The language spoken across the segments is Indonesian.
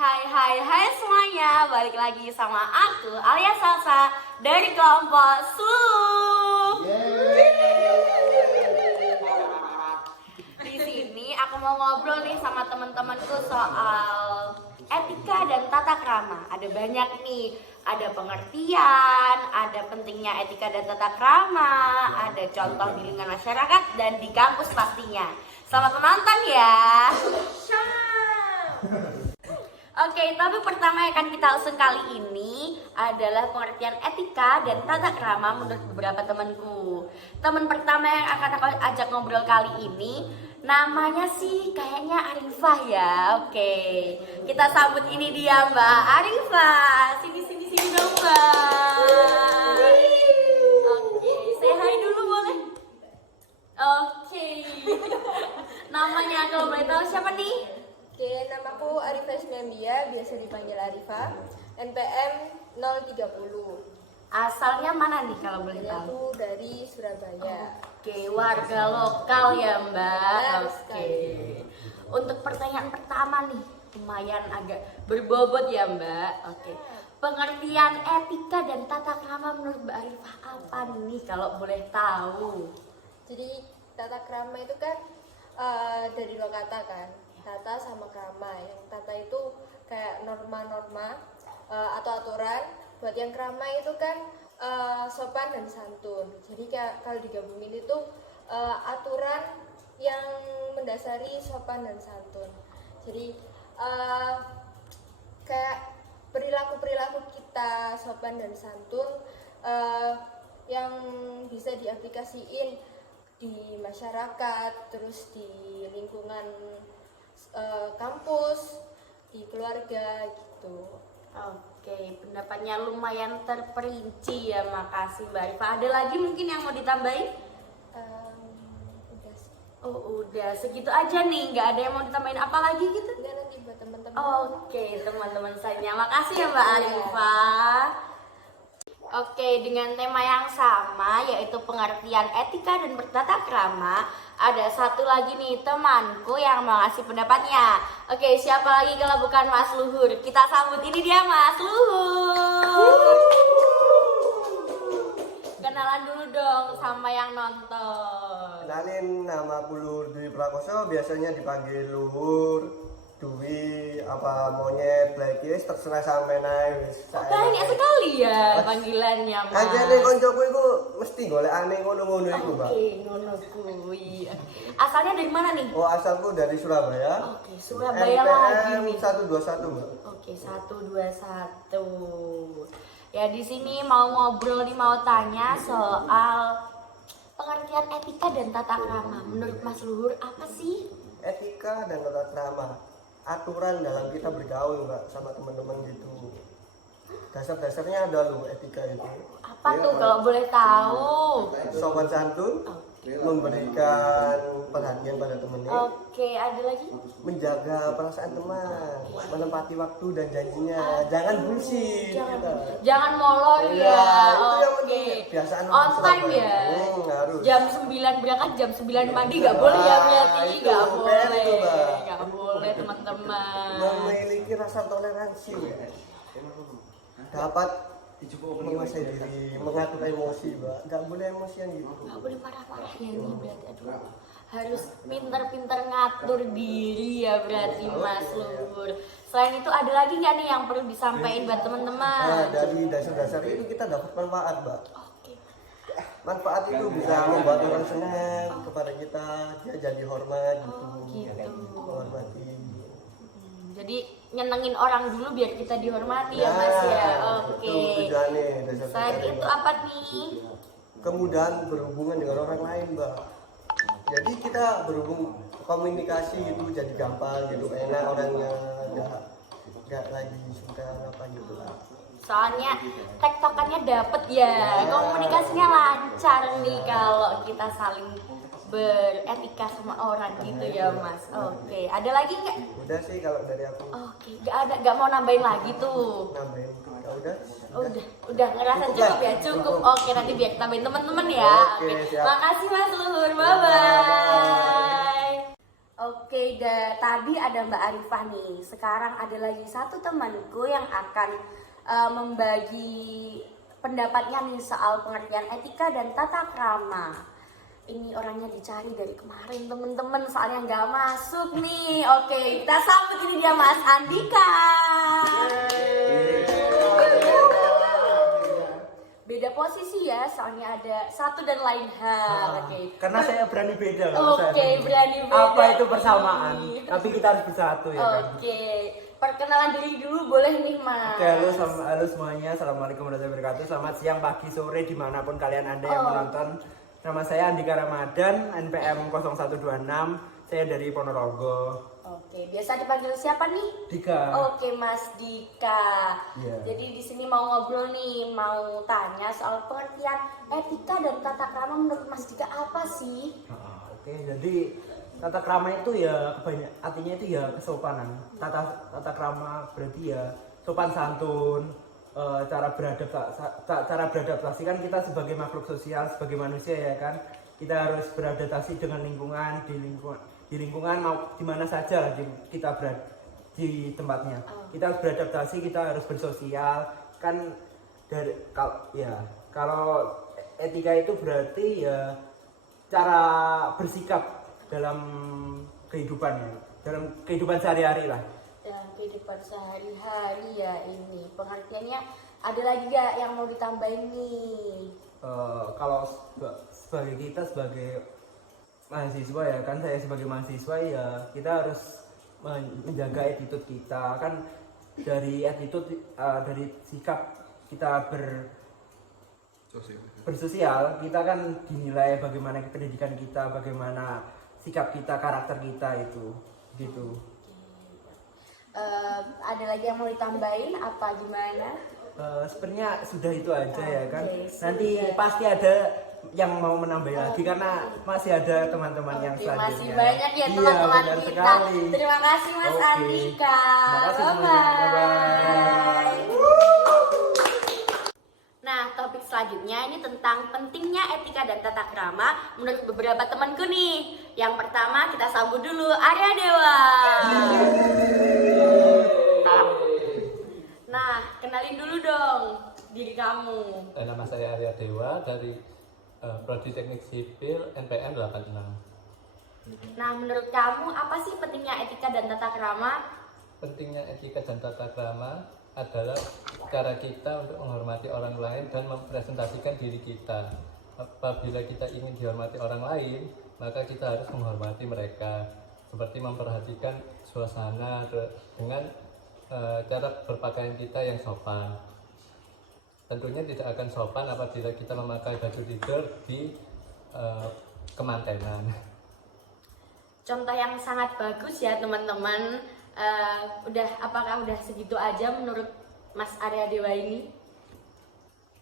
Hai semuanya, balik lagi sama aku Alia Salsa dari kelompok SLU. Di sini aku mau ngobrol nih sama teman-temanku soal etika dan tata krama. Ada banyak nih, ada pengertian, ada pentingnya etika dan tata krama, ada contoh di lingkungan masyarakat dan di kampus pastinya. Selamat menonton ya. Oke, topik pertama yang akan kita usung kali ini adalah pengertian etika dan tata krama menurut beberapa temanku. Teman pertama yang akan aku ajak ngobrol kali ini namanya sih kayaknya Arifah ya. Oke, kita sambut ini dia Mbak Arifah. Sini dong Mbak. Oke, say hi dulu boleh? Oke. Namanya kalau boleh tahu siapa nih? Oke, namaku Arifah Ismiandia, biasa dipanggil Arifah. NPM 030. Asalnya mana nih kalau boleh tahu? Aku dari Surabaya. Oke, warga lokal ya Mbak. Oke. Untuk pertanyaan pertama nih, lumayan agak berbobot ya Mbak. Oke. Pengertian etika dan tata krama menurut Mbak Arifah apa nih kalau boleh tahu? Jadi tata krama itu kan dari lokata kan. Tata sama krama. Yang tata itu kayak norma-norma atau aturan. Buat yang krama itu kan sopan dan santun. Jadi kalau digabungin itu aturan yang mendasari sopan dan santun. Jadi kayak perilaku kita sopan dan santun yang bisa diaplikasiin di masyarakat, terus di lingkungan kampus, di keluarga gitu. Oke, pendapatnya lumayan terperinci ya, makasih Mbak Arifah. Ada lagi mungkin yang mau ditambahin? Udah sih. Oh udah, segitu aja nih, nggak ada yang mau ditambahin apa lagi gitu? Enggak, nanti buat teman-teman. Oke, teman-teman saya, makasih ya Mbak Arifah. Oke, dengan tema yang sama yaitu pengertian etika dan bertata krama, ada satu lagi nih temanku yang mau ngasih pendapatnya. Oke, siapa lagi kalau bukan Mas Luhur? Kita sambut ini dia Mas Luhur. Kenalan dulu dong sama yang nonton. Kenalin, nama aku Luhur Dwi Prakoso, biasanya dipanggil Luhur, Dwi, apa monyet, Blackis, terserah sampe naik. Banyak sekali ya panggilannya Mas. Kanjane koncoku iku mesti golek aneh ngono-ngono iku, Mbak. Oke, ngono kuwi. Asalnya dari mana nih? Oh, asalku dari Surabaya. Oke, Surabaya lagi nih. 121, Mbak. Oke, 121. Ya di sini mau ngobrol nih, mau tanya soal pengertian etika dan tata krama. Menurut Mas Luhur apa sih? Etika dan tata krama, aturan dalam kita bergaul, Mbak, sama teman-teman gitu. Dasar-dasarnya ada loh etika itu. Apa tuh kalau boleh tahu? Sopan santun, memberikan perhatian pada temannya. Oke, ada lagi? Menjaga perasaan teman, menempati waktu dan janjinya, jangan bullshit. Jangan molor Iya, ya. itu yang Oke. penting. Kebiasaan On orang time Surabaya. ya. Harus. Jam 9 berangkat, jam 9 mandi nggak boleh ya berarti. itu, Nggak fair boleh. itu, Mbak. Nggak boleh teman-teman. Memiliki rasa toleransi, dapat menguasai diri, mengatur emosi, Mbak. Nggak boleh emosian gitu. Nggak boleh marah-marah ya nih berarti. Aduh, harus pinter-pinter ngatur diri ya berarti Mas Luhur. Selain itu ada lagi nggak nih yang perlu disampaikan buat Nah, teman-teman? dari dasar-dasar itu kita dapat manfaat, Mbak. Oke. Manfaat itu bisa membuat orang senang kepada kita, dia jadi hormat gitu. Oh, gitu. Menghormati. Jadi nyenengin orang dulu biar kita dihormati ya Mas ya. Oke. Itu tujuannya, dasar-dasarnya, Selain itu Mbak. apa nih? Kemudahan berhubungan dengan orang lain, Mbak. Jadi kita berhubung komunikasi gitu jadi gampang gitu, enak orangnya, nggak lagi suka apa gitu lah. Soalnya tektokannya dapet ya, komunikasinya lancar nih kalau kita saling beretika sama orang gitu ya Mas. Oke, ada lagi nggak? Udah sih kalau dari aku. Oke, nggak mau nambahin lagi tuh. Nambahin. Ya udah. Udah ngerasa cukup ya, cukup. Oke, nanti biar tambahin teman-teman ya. Oke, siap. Makasih Mas Luhur, bye bye. Oke, tadi ada Mbak Arifah nih. Sekarang ada lagi satu temanku yang akan membagi pendapatnya nih soal pengertian etika dan tata krama. Ini orangnya dicari dari kemarin temen-temen, soalnya nggak masuk nih. Oke, kita sambut ini dia Mas Andika. Beda posisi ya, soalnya ada satu dan lain hal. Oke. Karena saya berani beda Oke, berani beda. Apa itu persamaan? Tapi kita harus bersatu ya kan. Oke. Perkenalan diri dulu boleh nih Mas. Oke, halo semuanya. Assalamualaikum warahmatullahi wabarakatuh. Selamat siang, pagi, sore dimanapun kalian Anda yang menonton. Nama saya Andika Ramadan, NPM 0126. Saya dari Ponorogo. Oke, biasa dipanggil siapa nih? Dika. Oke, Mas Dika. Iya. Jadi di sini mau ngobrol nih, mau tanya soal pengertian etika dan tata krama menurut Mas Dika apa sih? Oke, jadi tata krama itu ya artinya itu ya kesopanan. Tata krama berarti ya sopan santun, cara beradaptasi kan kita sebagai makhluk sosial, sebagai manusia ya kan, kita harus beradaptasi dengan lingkungan, di lingkungan mau di mana saja kita berada di tempatnya. Kita harus beradaptasi, kita harus bersosial kan. Kalau etika itu berarti ya cara bersikap dalam kehidupan sehari-hari lah. Dalam kehidupan sehari-hari ya ini. Pengertiannya ada lagi gak yang mau ditambahin nih? Kalau sebagai mahasiswa ya kan, saya sebagai mahasiswa ya kita harus menjaga attitude kita kan. Dari attitude, dari sikap kita bersosial, kita kan dinilai bagaimana pendidikan kita, bagaimana sikap kita, karakter kita itu gitu. Ada lagi yang mau ditambahin apa gimana? Sebenarnya sudah itu aja ya kan. Oke, Nanti sudah. pasti ada yang mau menambah lagi karena masih ada teman-teman yang Oke, selanjutnya. masih banyak ya Iya, teman-teman benar kita. sekali. Terima kasih Mas Oke. Andika. Terima kasih semuanya. Bye-bye. Nah, topik selanjutnya ini tentang pentingnya etika dan tata krama menurut beberapa temanku nih. Yang pertama kita sambut dulu Arya Dewa. Nah, kenalin dulu dong diri kamu. Nama saya Arya Dewa dari Prodi Teknik Sipil NPM 86. Nah, menurut kamu apa sih pentingnya etika dan tata krama? Pentingnya etika dan tata krama adalah cara kita untuk menghormati orang lain dan mempresentasikan diri kita. Apabila kita ingin dihormati orang lain, maka kita harus menghormati mereka, seperti memperhatikan suasana dengan cara berpakaian kita yang sopan. Tentunya tidak akan sopan apabila kita memakai baju tidur di kemantenan. Contoh yang sangat bagus ya teman-teman. Apakah udah segitu aja menurut Mas Arya Dewa ini?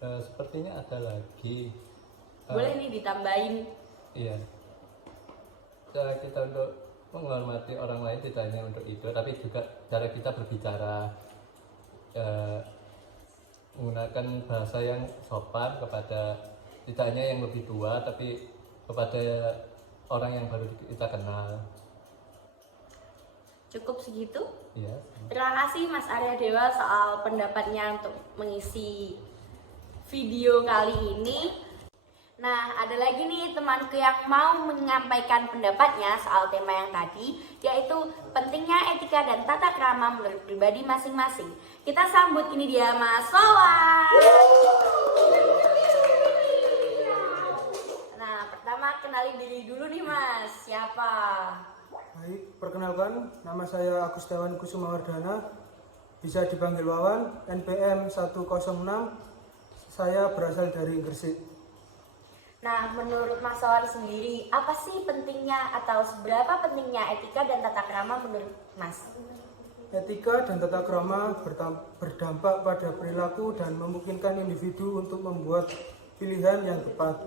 Sepertinya ada lagi. Boleh nih ditambahin. Iya. Cara kita untuk menghormati orang lain tidak hanya untuk itu, tapi juga cara kita berbicara, menggunakan bahasa yang sopan kepada tidak hanya yang lebih tua, tapi kepada orang yang baru kita kenal. Cukup segitu? Iya. Terima kasih Mas Arya Dewa soal pendapatnya untuk mengisi video kali ini. Nah, ada lagi nih temanku yang mau menyampaikan pendapatnya soal tema yang tadi, yaitu pentingnya etika dan tata krama menurut pribadi masing-masing. Kita sambut ini dia Mas Wawan. Nah, pertama kenalin diri dulu nih Mas, siapa? Baik, perkenalkan, nama saya Agustiawan Kusumawardana, bisa dipanggil Wawan, NPM 106, saya berasal dari Gresik. Nah, menurut Mas Wawan sendiri, apa sih pentingnya atau seberapa pentingnya etika dan tata krama menurut Mas? Etika dan tata krama berdampak pada perilaku dan memungkinkan individu untuk membuat pilihan yang tepat.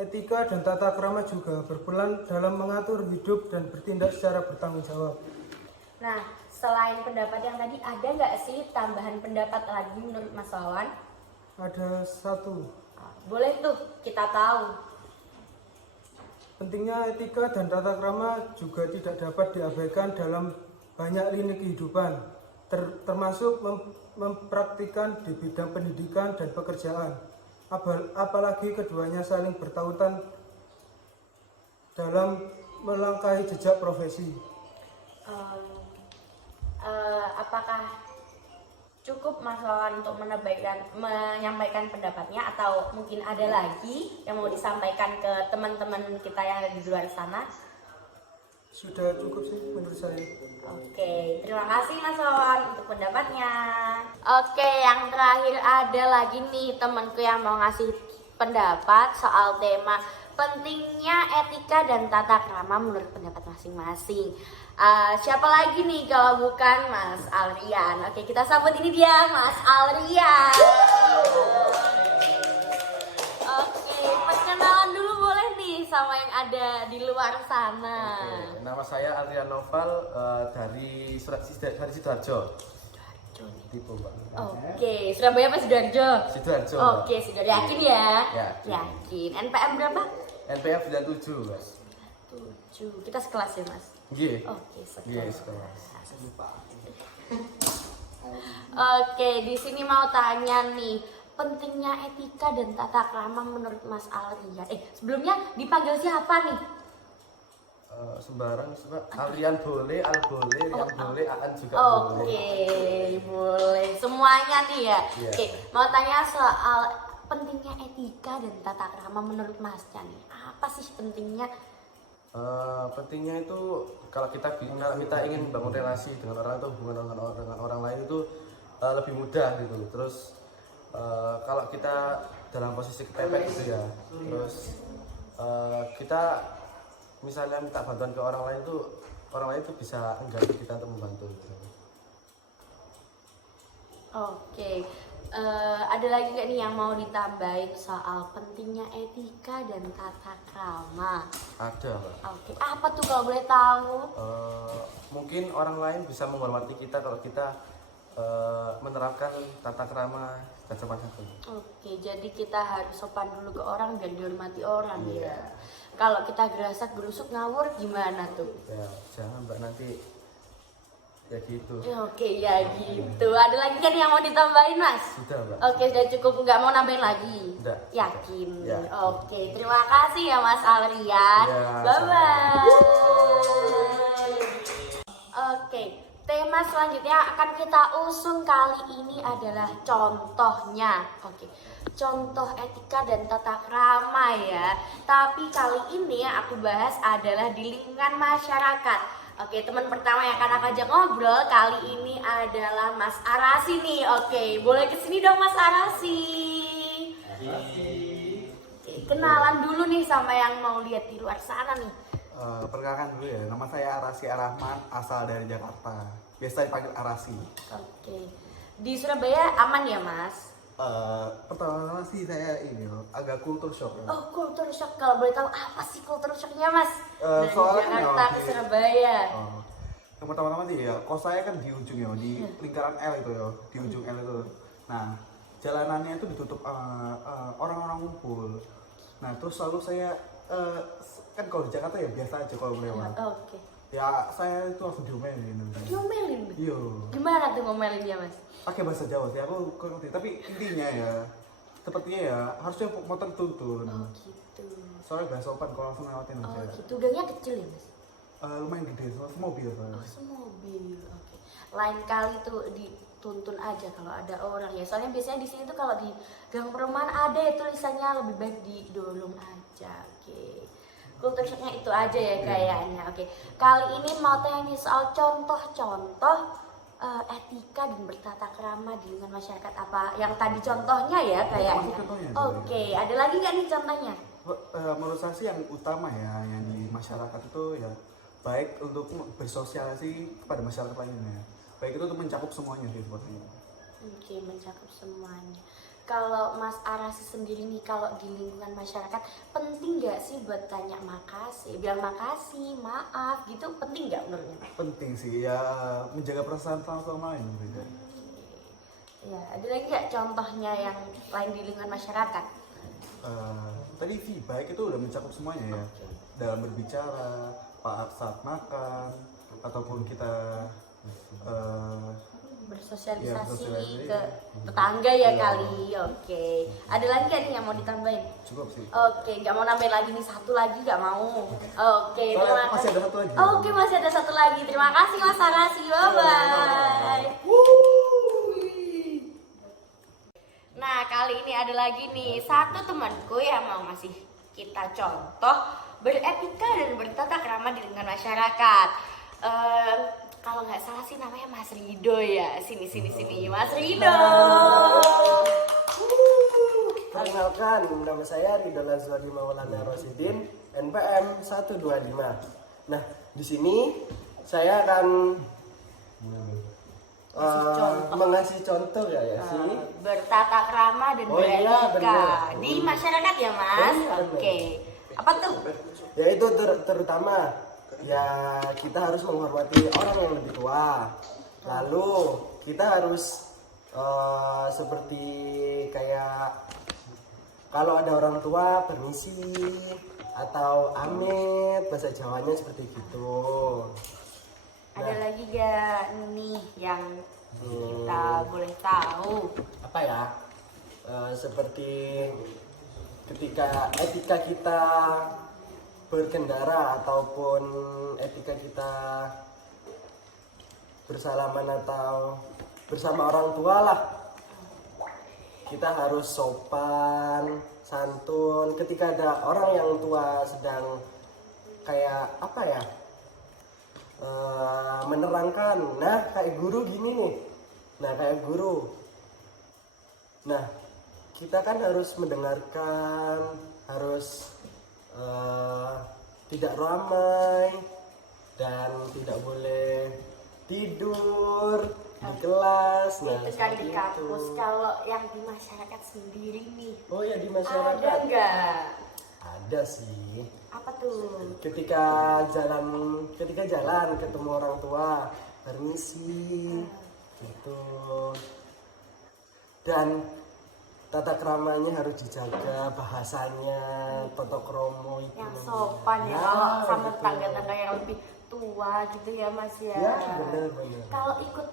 Etika dan tata krama juga berperan dalam mengatur hidup dan bertindak secara bertanggung jawab. Nah, selain pendapat yang tadi, ada nggak sih tambahan pendapat lagi menurut Mas Wawan? Ada satu, Boleh tuh kita tahu. Pentingnya etika dan tata krama juga tidak dapat diabaikan dalam banyak lini kehidupan, termasuk mempraktikkan di bidang pendidikan dan pekerjaan. Apalagi keduanya saling bertautan dalam melangkahi jejak profesi. Apakah cukup Mas Wawan untuk menyampaikan pendapatnya, atau mungkin ada lagi yang mau disampaikan ke teman-teman kita yang ada di luar sana? Sudah cukup sih menurut saya. Oke, terima kasih Mas Wawan untuk pendapatnya. Oke, yang terakhir ada lagi nih temanku yang mau ngasih pendapat soal tema pentingnya etika dan tata krama menurut pendapat masing-masing. Siapa lagi nih kalau bukan Mas Alrian? Oke, kita sambut ini dia, Mas Alrian. Oke, perkenalan dulu boleh nih sama yang ada di luar sana. Oke, nama saya Alrian Noval dari Sidoarjo. Tipe Mbak. Oke, Surabaya apa Sidoarjo? Sidoarjo. Oke, sudah yakin ya? Yakin. Yakin. NPM berapa? NPM 97, Mas. 7. Kita sekelas ya, Mas? Nggih. Oke, sekelas. Nggih, sekelas. Oke, di sini mau tanya nih, pentingnya etika dan tata krama menurut Mas Alrian. Sebelumnya dipanggil siapa nih? Sembarang, Alrian boleh, Al boleh, Rian boleh, Aan juga boleh. Oke, boleh. Semuanya nih ya. Iya. Oke, mau tanya soal pentingnya etika dan tata krama menurut Masnya nih. Apa sih pentingnya? Pentingnya itu kalau kita ingin bangun relasi dengan orang itu, hubungan dengan orang lain itu lebih mudah gitu. Terus kalau kita dalam posisi kepepet gitu ya, terus kita misalnya minta bantuan ke orang lain itu bisa enggan kita untuk membantu gitu. Oke, ada lagi nggak nih yang mau ditambahin soal pentingnya etika dan tata krama? Ada, Pak. Oke, apa tuh kalau boleh tahu? Mungkin orang lain bisa menghormati kita kalau kita menerapkan tata krama dan sopan santun. Oke, jadi kita harus sopan dulu ke orang dan dihormati orang Iya. ya. Kalau kita gerasak gerusuk ngawur gimana tuh? Ya, jangan Mbak, nanti ya gitu. Oke, ya gitu. Ada lagi kan yang mau ditambahin, Mas? Sudah, Mbak. Oke, sudah cukup, nggak mau nambahin lagi? Udah. Yakin? Ya. Oke, terima kasih ya Mas Alrian. Ya, Bye-bye. Oke, tema selanjutnya akan kita usung kali ini adalah contohnya. Oke, contoh etika dan tata krama ya. Tapi kali ini yang aku bahas adalah di lingkungan masyarakat. Oke, teman pertama yang akan aku ajak ngobrol kali ini adalah Mas Arasi nih. Oke, boleh kesini dong Mas Arasi. Oke, kenalan dulu nih sama yang mau lihat di luar sana nih. Perkenalkan dulu ya, nama saya Arasi Arahman, asal dari Jakarta. Biasa dipanggil Arasi. Oke, di Surabaya aman ya Mas? Pertama-tama sih saya ini agak kultur shock. Oh, culture shock. Kalau boleh tahu apa sih culture shocknya Mas? Dari soalnya Jakarta ke Surabaya. Yang pertama-tama sih ya, kos saya kan di ujung ya, di lingkaran L itu ya, di ujung L itu. Nah, jalanannya itu ditutup orang-orang ngumpul. Nah, terus selalu saya kan kalau di Jakarta ya biasa aja kalau lewat. Oke. Ya saya itu langsung diomelin. Diomelin? Iya. Gimana tuh ngomelinnya Mas? Pakai bahasa Jawa sih, aku kurang ngerti. Tapi intinya ya, sepertinya ya harusnya motor tuntun. Oh gitu. Soalnya bahasa sopan kalau langsung lewatin Oh aja. gitu. Gangnya kecil ya Mas? Lumayan gede, soalnya mobil soalnya. Oh semobil. Oke. Lain kali tuh dituntun aja kalau ada orang ya. Soalnya biasanya di sini tuh kalau di gang perumahan ada ya tulisannya lebih baik didorong aja. Oke. Kultur shocknya itu aja ya kayaknya. Oke. Kali ini mau tanya nih soal contoh-contoh etika dan bertata krama di lingkungan masyarakat, apa yang tadi contohnya ya kayaknya. Contohnya, Oke, ada lagi nggak nih contohnya? Menurut saya sih yang utama ya, yang di masyarakat itu ya baik untuk bersosialisasi kepada masyarakat lainnya. Baik itu untuk mencakup semuanya sih sepertinya. Oke, mencakup semuanya. Kalau Mas Arasi sendiri nih, kalau di lingkungan masyarakat penting nggak sih buat tanya makasih, bilang makasih, maaf gitu, penting nggak menurutnya? Penting sih ya, menjaga perasaan sama lain gitu. Ya, ada lagi nggak contohnya yang lain di lingkungan masyarakat? tadi baik itu udah mencakup semuanya ya. Dalam berbicara, saat makan, ataupun kita Bersosialisasi Iya, bersosialisasi. ke tetangga ya Iya. kali. Oke. Ada lagi gak nih yang mau ditambahin? cukup sih. Oke, nggak mau nambahin lagi nih, satu lagi nggak mau. Oke, Soalnya terima masih kasih. ada satu lagi. Oke, masih ada satu lagi. Terima kasih Mas Arasi. Bye bye. Nah, kali ini ada lagi nih satu temanku yang mau ngasih kita contoh beretika dan bertata krama di lingkungan masyarakat. Kalau nggak salah sih namanya Mas Rido ya. Sini Mas Rido. Perkenalkan, nama saya Ridho Lazwari Maulana Rosidin, NPM 125. Nah, di sini saya akan mengasih contoh ya sih. Bertata krama dan Oh iya, beretika benar. di masyarakat ya Mas. Oh iya, benar. Oke. Apa tuh? Yaitu terutama ya kita harus menghormati orang yang lebih tua. Lalu kita harus seperti kayak kalau ada orang tua permisi atau amit, bahasa Jawanya seperti gitu. Ada lagi gak nih yang kita boleh tahu? Apa ya? Seperti ketika etika kita berkendara ataupun etika kita bersalaman atau bersama orang tua lah, kita harus sopan santun ketika ada orang yang tua sedang kayak apa ya, menerangkan. Nah kayak guru gini nih, nah kita kan harus mendengarkan, harus tidak ramai dan tidak boleh tidur di kelas. Nah, Itu kan seperti di kampus. Kalau yang di masyarakat sendiri nih, Oh ya, di ada masyarakat nggak? ada sih. Apa tuh? Ketika jalan ketemu orang tua, permisi gitu. Dan tata keramanya harus dijaga, bahasanya, toto kromo itu. Yang sopan ya, Nah, kalau sama betul. tangga-tangga yang lebih tua gitu ya Mas ya. Ya, benar. Kalau ikut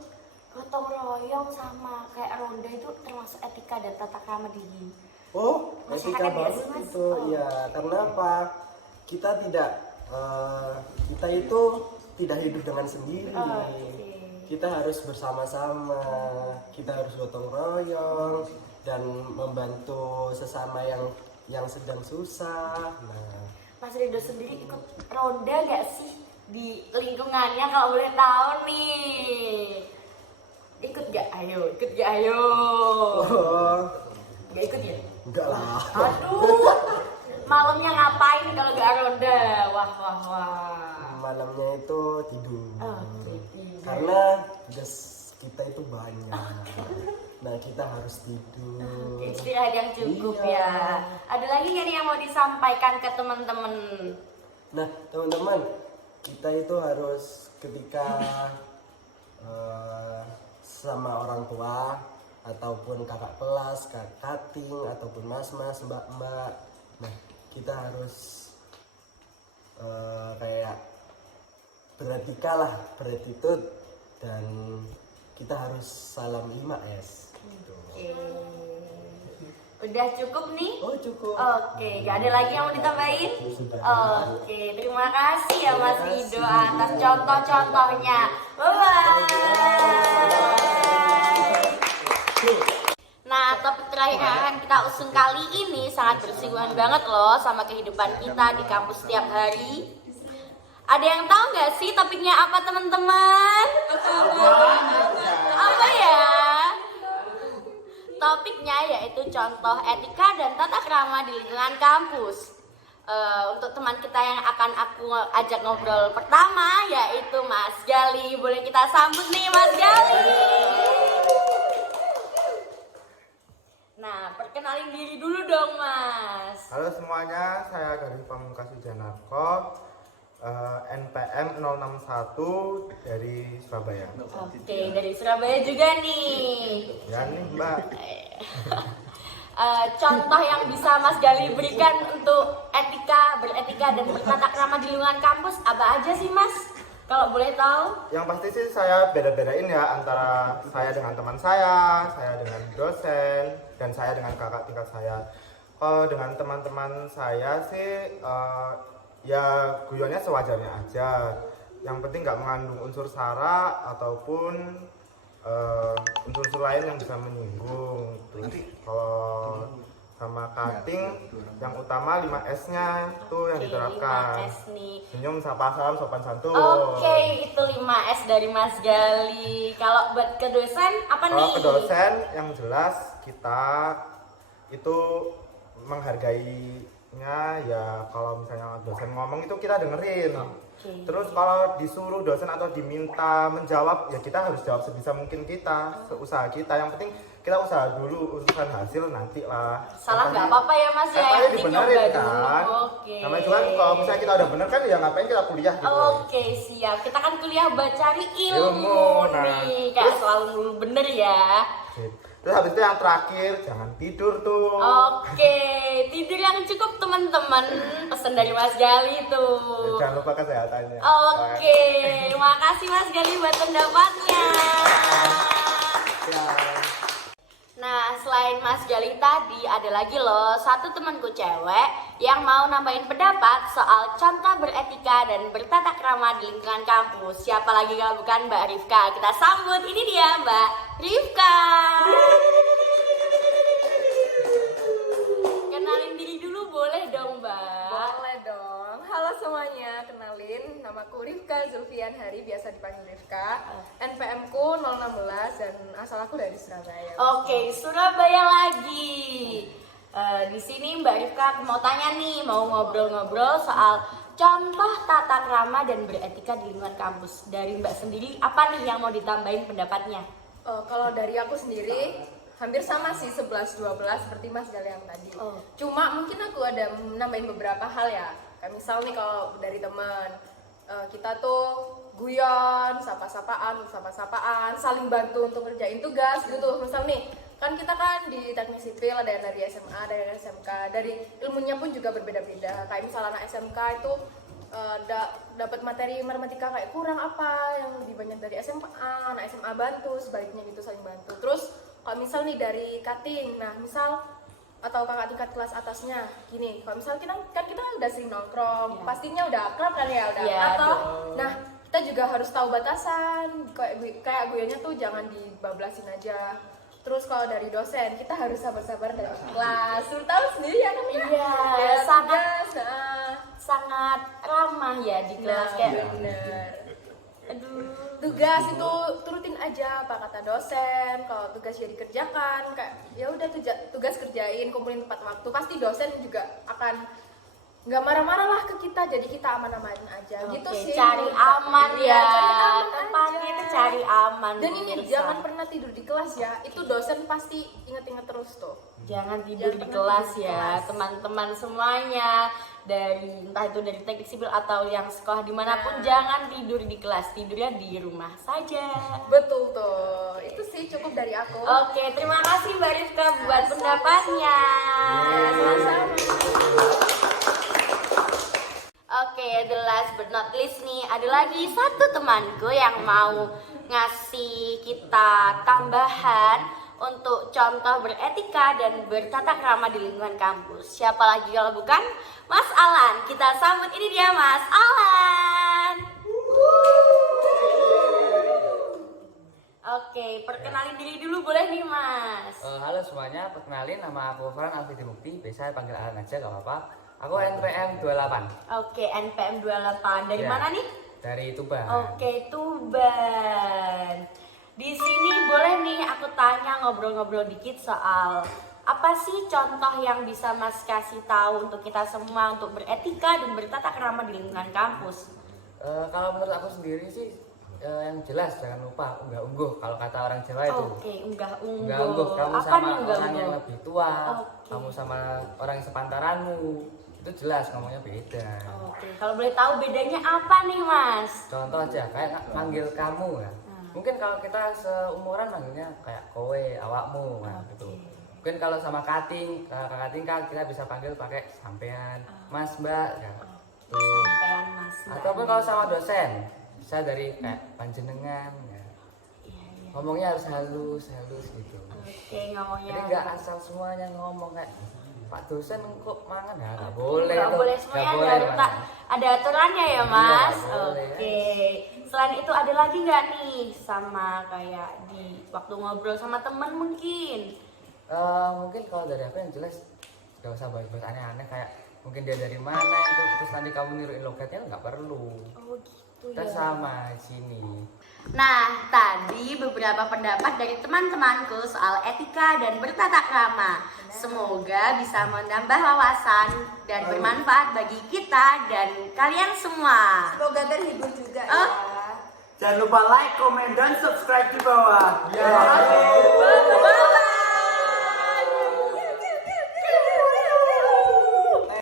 gotong royong sama kayak ronda itu termasuk etika dan tata krama di Oh, masyarakat etika nggak banget sih, Mas? itu. Oh. Ya, karena apa? Kita itu tidak hidup dengan sendiri. Oke. Kita harus bersama-sama. Kita harus gotong royong dan membantu sesama yang sedang susah. Nah, Mas Rido sendiri ikut ronda gak sih di lingkungannya kalau boleh tahu nih? Ikut gak? Ayo. oh, Gak ikut ya? enggak lah. Aduh, malamnya ngapain kalau gak ronda? Wah. Malamnya itu tidur. Tidur. Karena tugas kita itu banyak. Nah, kita harus tidur. Istirahat yang cukup Iya. ya. Ada lagi nggak nih yang mau disampaikan ke teman-teman? Nah, teman-teman, kita itu harus ketika sama orang tua ataupun kakak kelas, kakak kating ataupun mas-mas, mbak-mbak. Nah, kita harus kayak beretika lah, beretitude, dan kita harus salam 5S. Gitu. Oke. Udah cukup nih? Oh, cukup. Oke, gak ada lagi yang mau ditambahin? Oke, terima kasih ya Mas Rido atas contoh-contohnya. Bye-bye. Nah, topik terakhir yang akan kita usung kali ini sangat bersinggungan banget loh sama kehidupan kita di kampus setiap hari. Ada yang tahu nggak sih topiknya apa teman-teman? Apa ya? Topiknya yaitu contoh etika dan tata krama di lingkungan kampus. Untuk teman kita yang akan aku ajak ngobrol pertama yaitu Mas Gali. Boleh kita sambut nih Mas Gali. Nah, perkenalin diri dulu dong Mas. Halo semuanya, saya Garing Pamungkas Wijanarko, NPM 061 dari Surabaya. Oke, dari Surabaya juga nih. Ya nih Mbak. contoh yang bisa Mas Gali berikan untuk beretika dan bertata krama di lingkungan kampus apa aja sih Mas? Kalau boleh tahu? Yang pasti sih saya beda-bedain ya antara saya dengan teman saya dengan dosen, dan saya dengan kakak tingkat saya. Kalau dengan teman-teman saya sih ya guyonnya sewajarnya aja. Yang penting nggak mengandung unsur sara ataupun unsur-unsur lain yang bisa menyinggung. Terus kalau sama cutting yang utama 5S-nya tuh yang diterapkan. 5S nih. Senyum, sapa, salam, sopan santun. Oke, itu 5S dari Mas Gali. Kalau buat ke dosen apa nih? Kalau ke dosen yang jelas kita itu menghargainya ya, kalau misalnya dosen ngomong itu kita dengerin. Terus kalau disuruh dosen atau diminta menjawab ya kita harus jawab sebisa mungkin kita, seusaha kita. Yang penting kita usaha dulu, urusan hasil nanti lah. Salah nggak apa-apa ya Mas ya, Yang yang penting dibenerin nyoba kan. dulu. Oke. Namanya juga kalau misalnya kita udah bener kan ya ngapain kita kuliah gitu. Oke, siap. Kita kan kuliah buat cari ilmu Ilmu, nah. nih. Kayak selalu dulu bener ya. Terus habis itu yang terakhir jangan tidur tuh. Oke, tidur yang cukup teman-teman. Pesan dari Mas Gali tuh. Jangan lupa kesehatannya. Oke, terima kasih Mas Gali buat pendapatnya. Ya. Nah, selain Mas Gali tadi, ada lagi loh satu temanku cewek yang mau nambahin pendapat soal contoh beretika dan bertata krama di lingkungan kampus. Siapa lagi kalau bukan Mbak Rifka? Kita sambut, ini dia Mbak Rifka. Kenalin diri dulu boleh dong Mbak? Boleh dong. Halo semuanya, kenalin namaku Rifka Zulfian Hari, biasa dipanggil Rifka. NPM ku 016 dan asal aku dari Surabaya. Oke, Surabaya lagi. Di sini Mbak Rifka aku mau tanya nih, mau ngobrol-ngobrol soal contoh tata krama dan beretika di lingkungan kampus. Dari Mbak sendiri, apa nih yang mau ditambahin pendapatnya? Kalau dari aku sendiri hampir sama sih 11-12 seperti Mas Gali yang tadi. Cuma mungkin aku ada nambahin beberapa hal ya. Kayak misal nih kalau dari teman kita tuh guyon, sapa-sapaan, saling bantu untuk ngerjain tugas gitu. Misal nih, kan kita kan di teknik sipil ada yang dari SMA, ada yang dari SMK. Dari ilmunya pun juga berbeda-beda. Kayak misal anak SMK itu dapat materi matematika kayak kurang apa yang lebih banyak dari SMA, anak SMA bantu, sebaliknya gitu saling bantu. Terus kalau misal nih dari cutting, nah misal atau kakak tingkat kelas atasnya gini, kalau misal kita udah sering nongkrong, pastinya udah akrab kan ya, udah akrab toh. Nah kita juga harus tahu batasan, kayak guyanya tuh jangan dibablasin aja. Terus kalau dari dosen kita harus sabar-sabar dari kelas, tahu sendiri ya kan ya. Iya, sangat ramah ya di kelas kayak. Bener. Aduh. Tugas itu turutin aja apa kata dosen. Kalau tugasnya dikerjakan kayak ya udah tugas kerjain, kumpulin tepat waktu, pasti dosen juga akan nggak marah-marah lah ke kita, jadi kita aman-amanin aja. Gitu sih, cari aman ya, cari aman tempatnya aja. itu cari aman. Dan ini pemirsa. jangan pernah tidur di kelas ya, itu dosen pasti inget-inget terus tuh. Jangan tidur di pernah kelas tidur di ya, kelas. teman-teman semuanya, dari entah itu dari teknik sipil atau yang sekolah dimanapun, jangan tidur di kelas, tidurnya di rumah saja. Betul tuh, itu sih cukup dari aku. Oke, terima kasih Mbak Rifka buat pendapatnya. Oke, the last but not least nih, ada lagi satu temanku yang mau ngasih kita tambahan untuk contoh beretika dan bertata krama di lingkungan kampus. Siapa lagi kalau bukan Mas Alan. Kita sambut, ini dia Mas Alan. Oke, perkenalin diri dulu boleh nih Mas. Halo semuanya, perkenalin nama aku Farhan Alfidi Mukti, biasa panggil Alan aja gak apa-apa. Aku NPM 28. Oke, NPM 28. Dari Ya, mana nih? Dari Tuban. Oke, Tuban. Di sini boleh nih aku tanya, ngobrol-ngobrol dikit soal apa sih contoh yang bisa Mas kasih tahu untuk kita semua untuk beretika dan bertata krama di lingkungan kampus? Kalau menurut aku sendiri sih yang jelas jangan lupa unggah-ungguh, kalau kata orang Jawa itu. Oke, unggah-ungguh. Unggah-ungguh, kamu Apa sama nih orang unggah-ungguh? yang lebih tua, Oke. kamu sama orang yang sepantaranmu, itu jelas ngomongnya beda. Oke, kalau boleh tahu bedanya apa nih Mas? Contoh aja kayak manggil kamu ya. Mungkin kalau kita seumuran manggilnya kayak kowe, awakmu, nah gitu. Mungkin kalau sama kakak tingkat kita bisa panggil pakai sampean, Mas, Mbak, ya. Tuh. Sampean Mas. Mbak. Ataupun kalau sama dosen bisa dari kayak panjenengan ya. Ngomongnya harus halus gitu. Oke, ngomongnya. Jadi nggak asal semuanya ngomong kayak Pak dosen kok mangan ya nggak boleh. Nggak tuh. boleh Nggak semuanya, boleh, ada, Mas. ada aturannya ya Iya, Mas. nggak boleh, Oke. Selain itu ada lagi nggak nih sama kayak di waktu ngobrol sama teman mungkin? Mungkin kalau dari aku yang jelas nggak usah bahas-bahas aneh-aneh kayak mungkin dia dari mana itu terus nanti kamu niruin logatnya nggak perlu. Oh gitu Kita ya. sama di sini. Nah, tadi beberapa pendapat dari teman-temanku soal etika dan bertata krama. Semoga bisa menambah wawasan dan bermanfaat bagi kita dan kalian semua. Semoga terhibur juga Oh. ya. Jangan lupa like, comment, dan subscribe di bawah. Bye-bye.